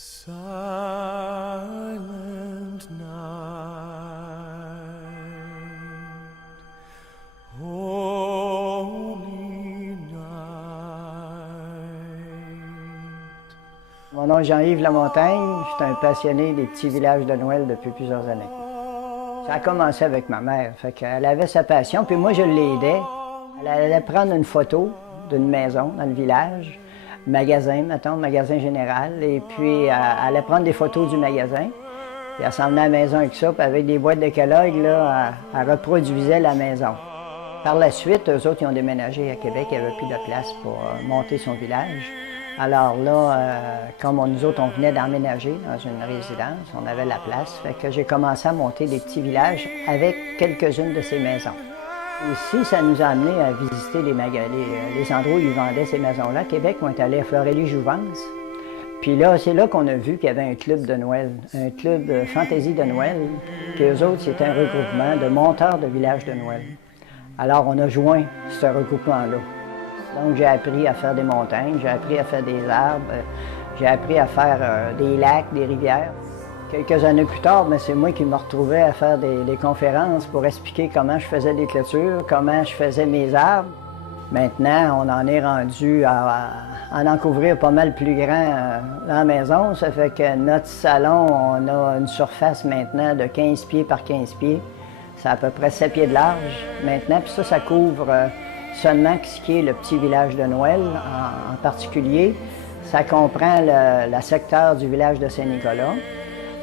Silent night, holy night. Mon nom est Jean-Yves Lamontagne, je suis un passionné des petits villages de Noël depuis plusieurs années. Ça a commencé avec ma mère, fait qu'elle avait sa passion, puis moi je l'aidais. Elle allait prendre une photo d'une maison dans le village, magasin, mettons, magasin général, et puis elle allait prendre des photos du magasin, puis elle s'en venait à la maison avec ça, puis avec des boîtes de catalogue, là, elle reproduisait la maison. Par la suite, eux autres, ils ont déménagé à Québec, il n'y avait plus de place pour monter son village. Alors là, comme nous autres, on venait d'emménager dans une résidence, on avait la place, fait que j'ai commencé à monter des petits villages avec quelques-unes de ces maisons. Ici, ça nous a amené à visiter les endroits où ils vendaient ces maisons-là. À Québec, on est allé à Florelly-Jouvence. Puis là, c'est là qu'on a vu qu'il y avait un club de Noël, un club fantaisie de Noël, puis eux autres, c'était un regroupement de monteurs de villages de Noël. Alors, on a joint ce regroupement-là. Donc, j'ai appris à faire des montagnes, j'ai appris à faire des arbres, j'ai appris à faire des lacs, des rivières. Quelques années plus tard, c'est moi qui me retrouvais à faire des conférences pour expliquer comment je faisais des clôtures, comment je faisais mes arbres. Maintenant, on en est rendu à en couvrir pas mal plus grand dans la maison. Ça fait que notre salon, on a une surface maintenant de 15 pieds par 15 pieds. C'est à peu près 7 pieds de large maintenant. Puis ça couvre seulement ce qui est le petit village de Noël en particulier. Ça comprend le secteur du village de Saint-Nicolas.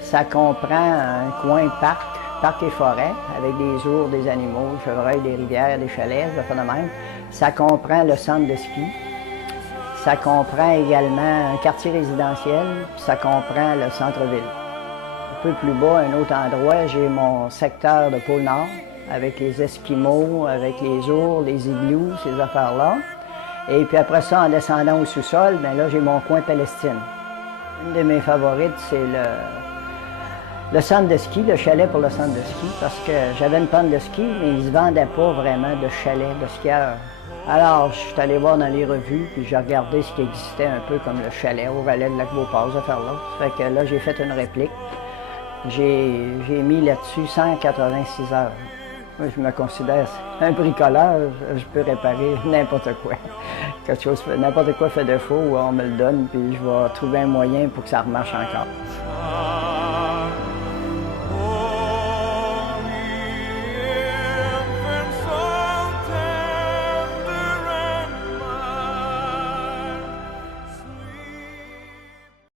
Ça comprend un coin parc et forêt, avec des ours, des animaux, des chevreuils, des rivières, des chalets, de même. Ça comprend le centre de ski. Ça comprend également un quartier résidentiel, puis ça comprend le centre-ville. Un peu plus bas, un autre endroit, j'ai mon secteur de pôle Nord, avec les Esquimaux, avec les ours, les igloos, ces affaires-là. Et puis après ça, en descendant au sous-sol, là, j'ai mon coin Palestine. Une de mes favorites, c'est le centre de ski, le chalet pour le centre de ski, parce que j'avais une pente de ski, mais ils ne se vendaient pas vraiment de chalet, de skieurs. Alors, je suis allé voir dans les revues, puis j'ai regardé ce qui existait un peu comme le chalet au relais de Lac-Beauport, ce affaire-là. Ça fait que là, j'ai fait une réplique. J'ai mis là-dessus 186 heures. Moi, je me considère un bricoleur, je peux réparer n'importe quoi. Quelque chose, n'importe quoi fait défaut, on me le donne, puis je vais trouver un moyen pour que ça remarche encore.